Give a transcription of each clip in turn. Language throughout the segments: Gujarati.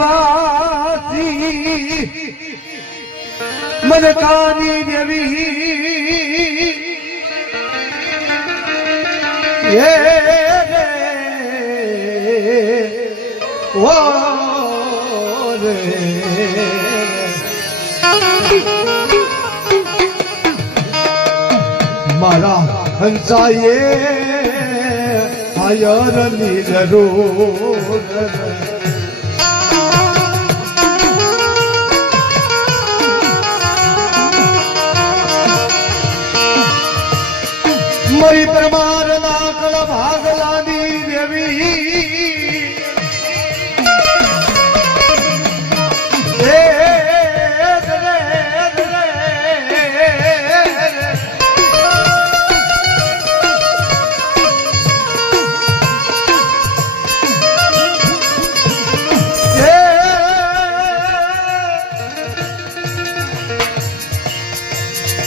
વાસી મનકાની દેવી. હે ઓ રે. મારા હંસાએ આયરની જરૂર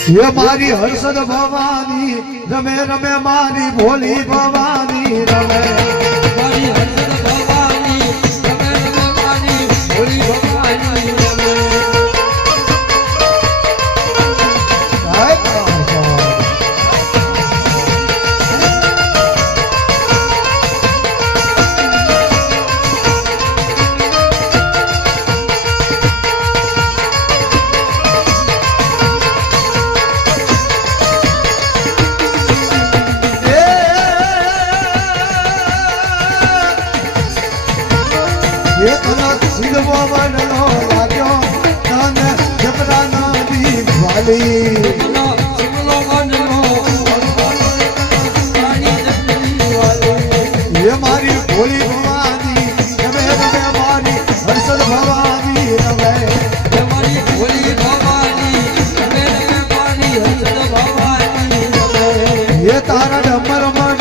એ મારી હર્ષદ ભવાની રમે રમે મારી ભોલી ભવાની રમે. રમે મારી હર્ષદ ભવાની રમે. એ તારા ડમર ડાકલા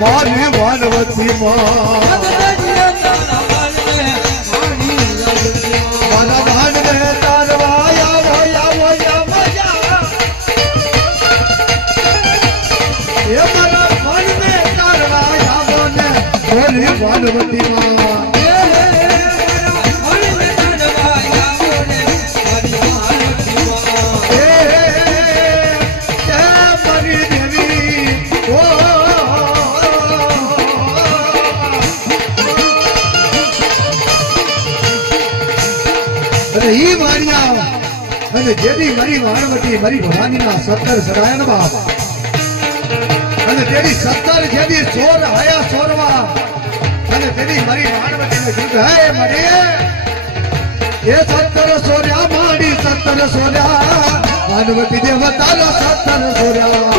મોની માનવતી માં. મારા ભાનને તારવાયા ભયા ભયા ભયા એ અને ઈ મારિયા, અને જેની મારી વાણવટી મારી ભવાનીના સત્તર સરાયણ બાપ. અને તેની સત્તર જેની સોર હયા સોરવા. અને તેની મારી વાણવટીને કીધું હે મરી એ સત્તર સોર્યા માડી સત્તર સોર્યા. વાનવટી દેવતાનો સત્તર સોર્યા.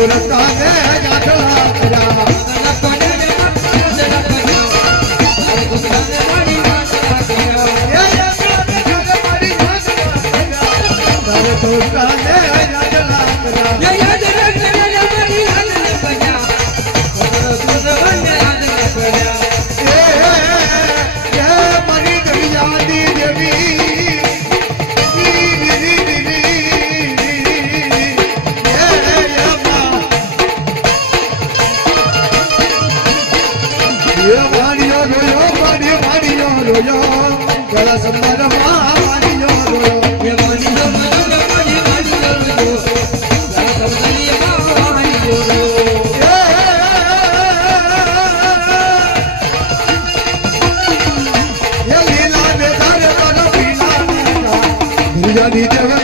કર્યા મારો જોયો કલા સંબંધ મારી જોયો એ મારી સંબંધ મારી મારી જોયો કલા સંબંધ મારી જોયો Yeah, yeah, yeah.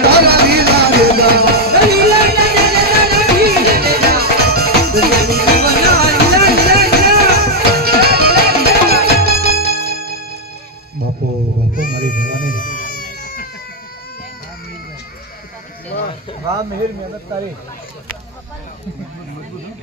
વાહ મહેર મહેનત તારી. મજબૂત